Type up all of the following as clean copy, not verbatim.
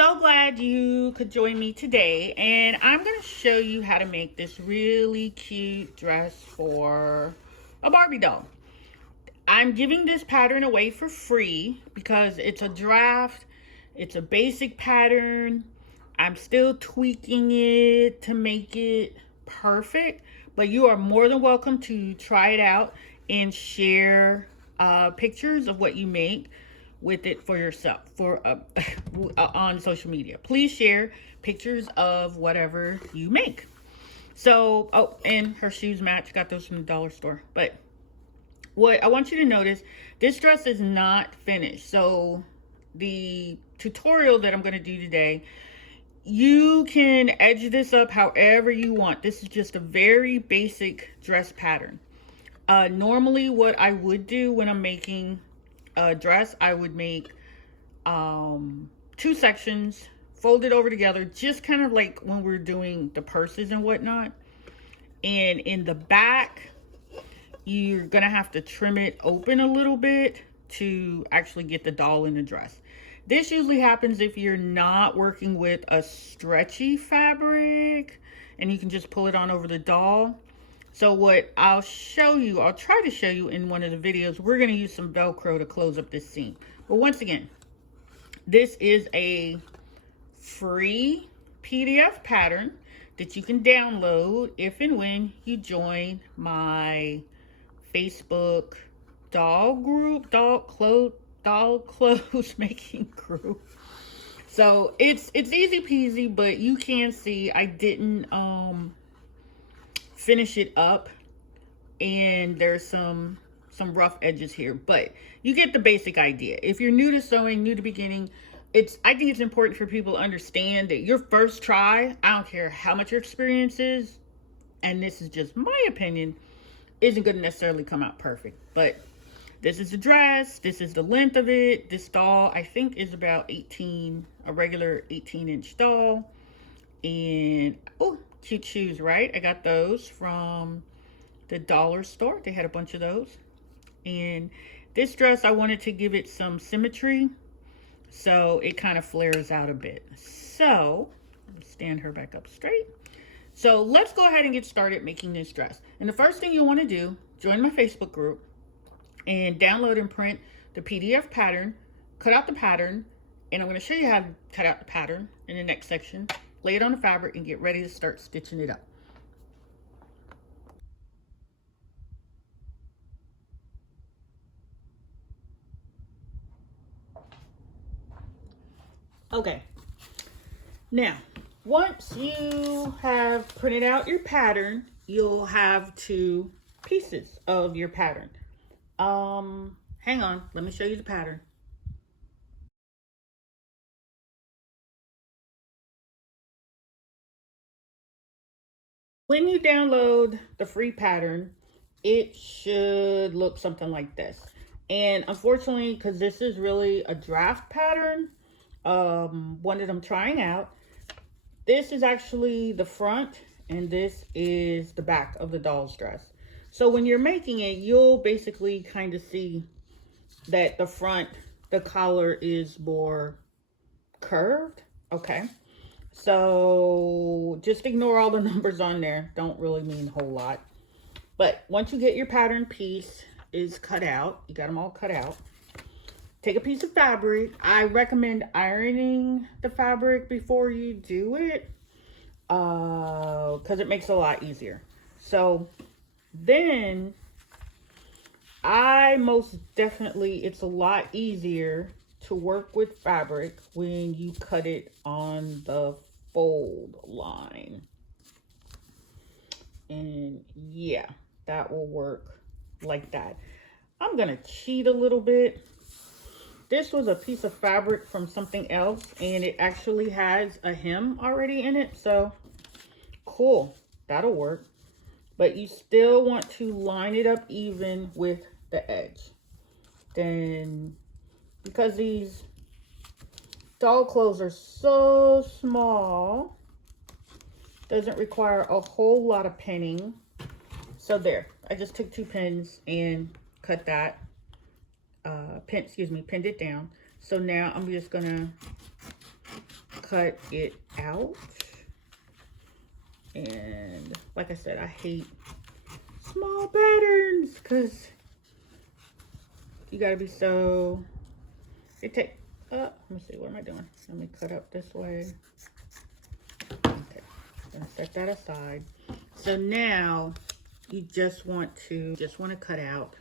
so glad you could join me today, and I'm going to show you how to make this really cute dress for a Barbie doll. I'm giving this pattern away for free because it's a draft, it's a basic pattern. I'm still tweaking it to make it perfect, but you are more than welcome to try it out and share pictures of what you make with it for yourself on social media. Please share pictures of whatever you make. So, oh, and her shoes match. Got those from the dollar store. But what I want you to notice, this dress is not finished. So the tutorial that I'm going to do today, you can edge this up however you want. This is just a very basic dress pattern. Normally what I would do when I'm making a dress, I would make two sections, fold it over together, just kind of like when we're doing the purses and whatnot. And in the back, you're gonna have to trim it open a little bit to actually get the doll in the dress. This usually happens if you're not working with a stretchy fabric and you can just pull it on over the doll. So what I'll try to show you in one of the videos, we're going to use some Velcro to close up this seam. But once again, this is a free PDF pattern that you can download if and when you join my Facebook doll group, doll clothes making group. So it's easy peasy, but you can see I didn't finish it up, and there's some rough edges here, but you get the basic idea. If you're new to sewing, new to beginning, I think it's important for people to understand that your first try, I don't care how much your experience is, and this is just my opinion, isn't going to necessarily come out perfect. But this is the dress, this is the length of it. This doll I think is about a regular 18-inch doll. And oh, cute shoes, right? I got those from the dollar store. They had a bunch of those. And this dress, I wanted to give it some symmetry, so it kind of flares out a bit. So stand her back up straight. So let's go ahead and get started making this dress. And the first thing you want to do, join my Facebook group and download and print the PDF pattern, cut out the pattern, and I'm going to show you how to cut out the pattern in the next section. Lay it on the fabric and get ready to start stitching it up. Okay, now once you have printed out your pattern, you'll have two pieces of your pattern. Hang on, let me show you the pattern. When you download the free pattern, it should look something like this. And unfortunately, because this is really a draft pattern, one that I'm trying out, this is actually the front and this is the back of the doll's dress. So when you're making it, you'll basically kind of see that the front, the collar is more curved. Okay. So just ignore all the numbers on there. Don't really mean a whole lot. But once you get your pattern piece is cut out, you got them all cut out, take a piece of fabric. I recommend ironing the fabric before you do it because it makes it a lot easier. So then it's a lot easier to work with fabric when you cut it on the fold line. And yeah, that will work like that. I'm gonna cheat a little bit. This was a piece of fabric from something else, and it actually has a hem already in it, so cool, that'll work. But you still want to line it up even with the edge. Then, because these doll clothes are so small, doesn't require a whole lot of pinning. So there, I just took 2 pins and cut that, pinned it down. So now I'm just gonna cut it out. And like I said, I hate small patterns because you gotta be so, it take, let me see, what am I doing? Let me cut up this way. Okay, I'm gonna set that aside. So now you just want to cut out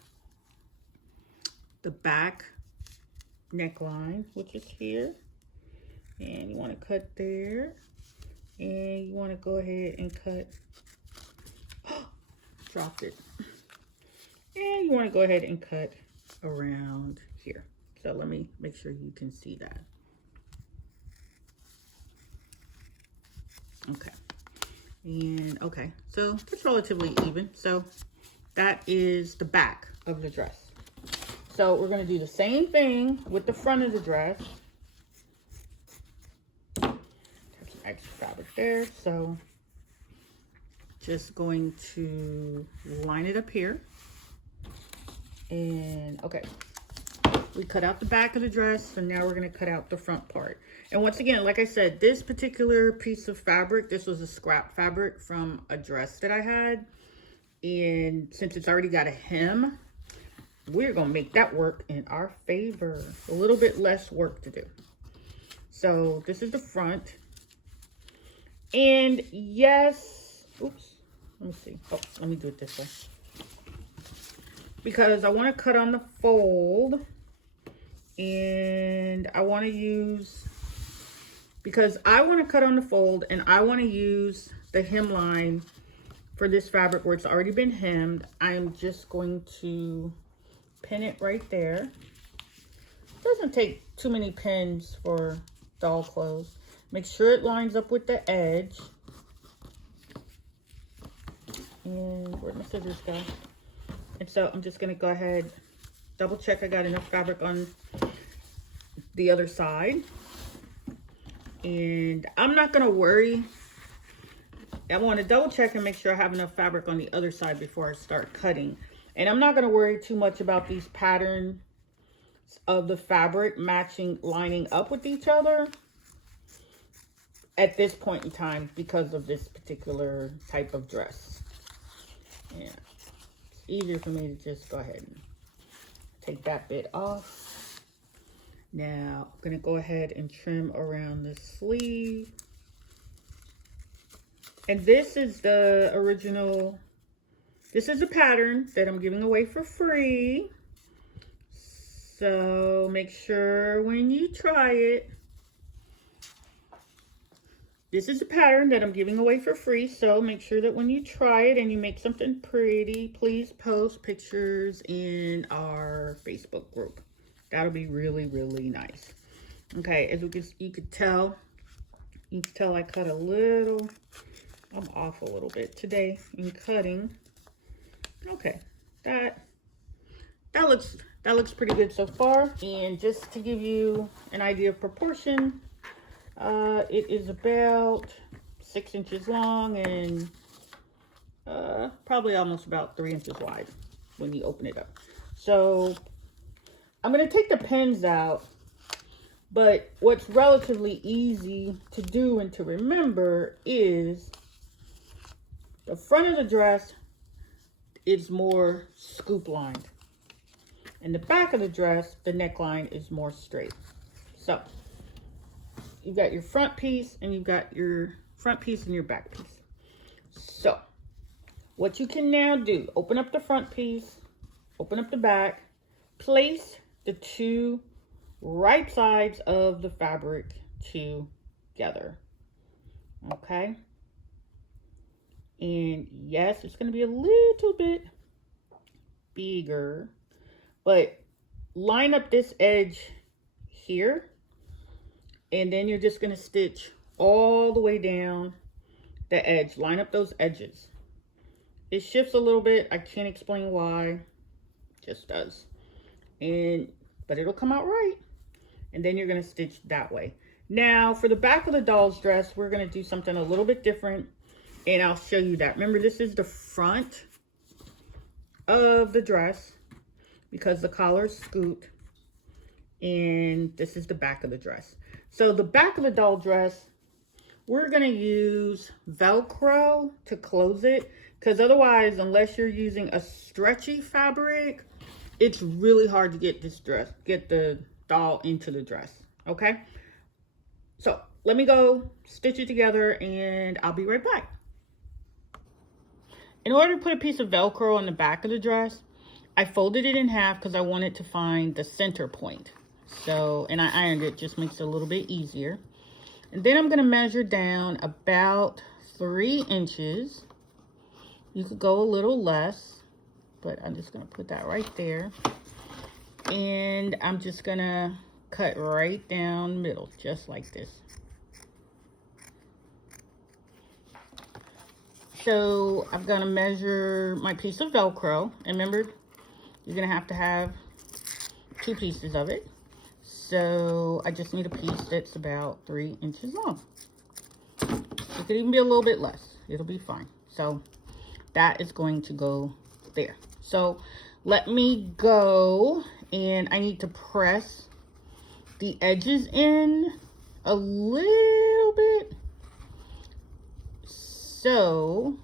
the back neckline, which is here. And you want to cut there. And you want to go ahead and cut, dropped it. And you want to go ahead and cut around here. So let me make sure you can see that. Okay. And okay, so it's relatively even. So that is the back of the dress. So we're going to do the same thing with the front of the dress. Have some extra fabric there. So just going to line it up here. And okay, we cut out the back of the dress. So now we're going to cut out the front part. And once again, like I said, this particular piece of fabric, this was a scrap fabric from a dress that I had. And since it's already got a hem, we're going to make that work in our favor. A little bit less work to do. So this is the front. And yes, oops, let me see. Oh, let me do it this way. Because I want to cut on the fold. And I want to use, because I want to cut on the fold and I want to use the hemline for this fabric where it's already been hemmed. I'm just going to pin it right there. It doesn't take too many pins for doll clothes. Make sure it lines up with the edge. And where'd my scissors go? And so I'm just gonna go ahead, double check I got enough fabric on the other side. And I'm not gonna worry. I want to double check and make sure I have enough fabric on the other side before I start cutting. And I'm not going to worry too much about these patterns of the fabric lining up with each other at this point in time because of this particular type of dress. Yeah, it's easier for me to just go ahead and take that bit off. Now I'm going to go ahead and trim around the sleeve. And this is the original, this is a pattern that I'm giving away for free. So make sure when you try it, this is a pattern that I'm giving away for free. So make sure that when you try it and you make something pretty, please post pictures in our Facebook group. That'll be really, really nice. Okay, as you could tell I cut a little. I'm off a little bit today in cutting. Okay, that looks pretty good so far. And just to give you an idea of proportion, it is about 6 inches long and probably almost about 3 inches wide when you open it up. So I'm going to take the pins out, but what's relatively easy to do and to remember is the front of the dress is more scoop lined. And the back of the dress, the neckline is more straight. So you've got your front piece and you've got your front piece and your back piece. So what you can now do, open up the front piece, open up the back, place the two right sides of the fabric together. Okay. And yes, it's going to be a little bit bigger, but line up this edge here. And then you're just going to stitch all the way down the edge. Line up those edges. It shifts a little bit. I can't explain why. It just does. But it'll come out right. And then you're going to stitch that way. Now, for the back of the doll's dress, we're going to do something a little bit different. And I'll show you that. Remember, this is the front of the dress because the collar is scooped. And this is the back of the dress. So the back of the doll dress, we're going to use Velcro to close it, because otherwise, unless you're using a stretchy fabric, it's really hard to get the doll into the dress. Okay, so let me go stitch it together and I'll be right back. In order to put a piece of Velcro on the back of the dress, I folded it in half because I wanted to find the center point. So, and I ironed it, just makes it a little bit easier. And then I'm going to measure down about 3 inches. You could go a little less, but I'm just going to put that right there. And I'm just going to cut right down the middle, just like this. So I'm going to measure my piece of Velcro. And remember, you're going to have 2 pieces of it. So I just need a piece that's about 3 inches long. It could even be a little bit less. It'll be fine. So that is going to go there. So let me go, and I need to press the edges in a little bit so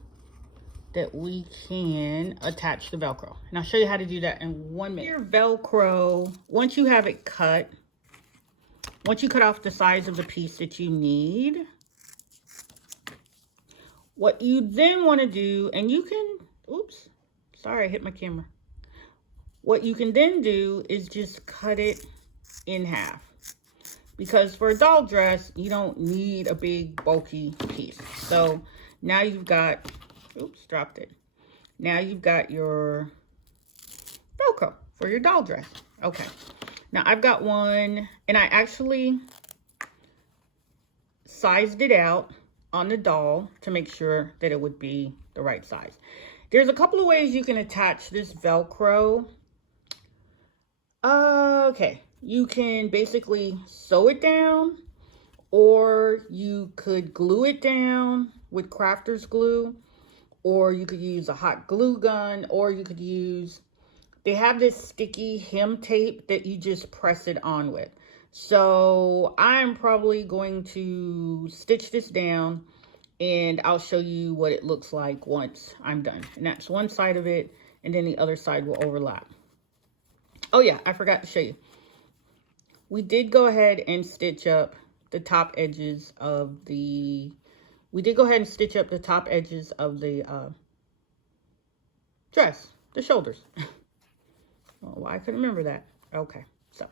that we can attach the Velcro. And I'll show you how to do that in 1 minute. Your Velcro, once you have it cut, once you cut off the size of the piece that you need, what you then want to do, and you can, oops, sorry, I hit my camera. What you can then do is just cut it in half. Because for a doll dress, you don't need a big bulky piece. So now you've got, oops, dropped it. Now you've got your Velcro for your doll dress. Okay. Now I've got one, and I actually sized it out on the doll to make sure that it would be the right size. There's a couple of ways you can attach this Velcro. Okay, you can basically sew it down, or you could glue it down with crafter's glue, or you could use a hot glue gun, or you could use, they have this sticky hem tape that you just press it on with. So I'm probably going to stitch this down, and I'll show you what it looks like once I'm done. And that's one side of it, and then the other side will overlap. Oh yeah, I forgot to show you. We did go ahead and stitch up the top edges of the, dress, the shoulders. Oh, I couldn't remember that. Okay, so.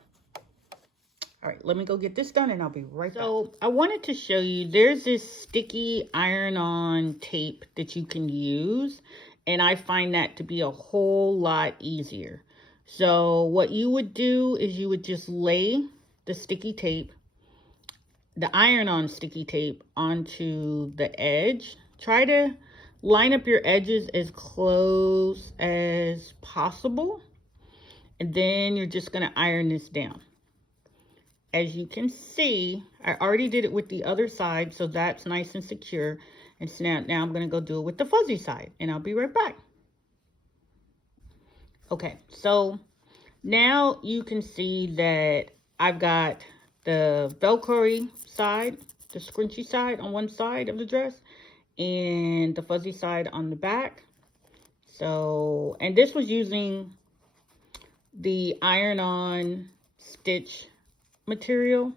All right, let me go get this done and I'll be right back. So I wanted to show you, there's this sticky iron-on tape that you can use, and I find that to be a whole lot easier. So what you would do is you would just lay the sticky tape, the iron-on sticky tape, onto the edge. Try to line up your edges as close as possible. And then you're just going to iron this down. As you can see, I already did it with the other side, so that's nice and secure. And so now I'm going to go do it with the fuzzy side, and I'll be right back. Okay, so now you can see that I've got the Velcro side, the scrunchy side on one side of the dress, and the fuzzy side on the back. So, and this was using the iron-on stitch material,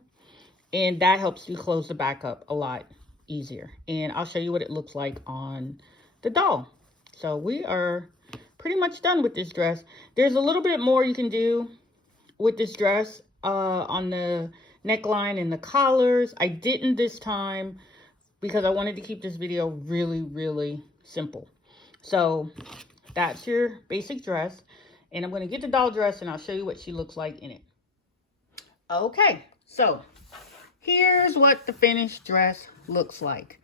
and that helps you close the back up a lot easier. And I'll show you what it looks like on the doll. So we are pretty much done with this dress. There's a little bit more you can do with this dress on the neckline and the collars. I didn't this time because I wanted to keep this video really, really simple. So that's your basic dress, and I'm going to get the doll dress and I'll show you what she looks like in it. Okay, so here's what the finished dress looks like.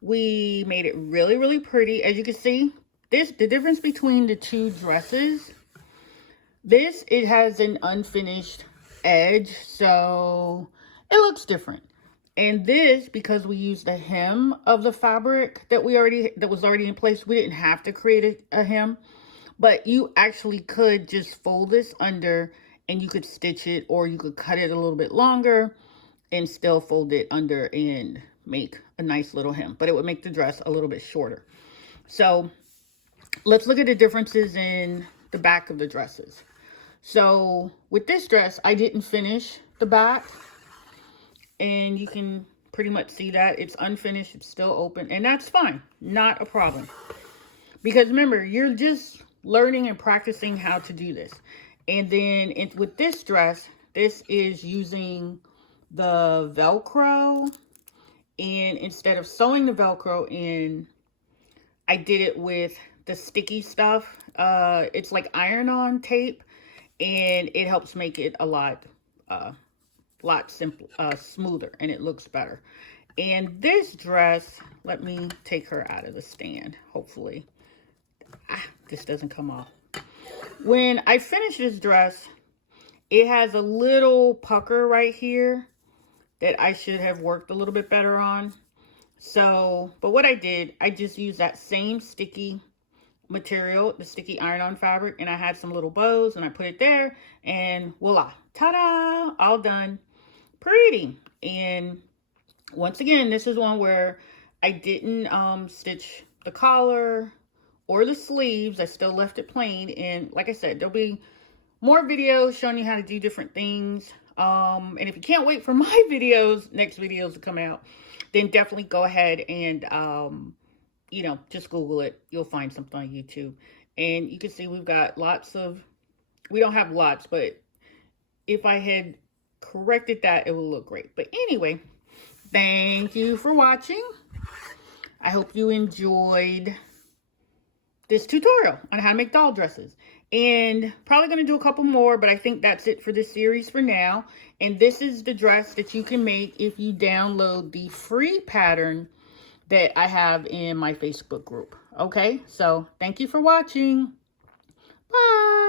We made it really, really pretty. As you can see, the difference between the two dresses, it has an unfinished edge, so it looks different. And this, because we used the hem of the fabric that was already in place, we didn't have to create a hem, but you actually could just fold this under and you could stitch it, or you could cut it a little bit longer and still fold it under and make a nice little hem, but it would make the dress a little bit shorter. So let's look at the differences in the back of the dresses. So with this dress, I didn't finish the back, and you can pretty much see that it's unfinished, it's still open, and that's fine, not a problem. Because remember, you're just learning and practicing how to do this. And then with this dress, this is using the Velcro, and instead of sewing the Velcro in, I did it with the sticky stuff. It's like iron-on tape, and it helps make it a lot simple, smoother, and it looks better. And this dress, let me take her out of the stand, hopefully. This doesn't come off. When I finish this dress, it has a little pucker right here that I should have worked a little bit better on. So, but what I did, I just used that same sticky material, the sticky iron-on fabric, and I had some little bows, and I put it there, and voila, ta-da, all done. Pretty. And once again, this is one where I didn't stitch the collar or the sleeves. I still left it plain, and like I said, there'll be more videos showing you how to do different things. And if you can't wait for my videos, next videos to come out, then definitely go ahead and you know, just Google it. You'll find something on YouTube. And you can see we've got lots of, we don't have lots, but if I had corrected that, it would look great. But anyway, thank you for watching. I hope you enjoyed this tutorial on how to make doll dresses. And probably going to do a couple more, but I think that's it for this series for now. And this is the dress that you can make if you download the free pattern that I have in my Facebook group. Okay, so thank you for watching. Bye.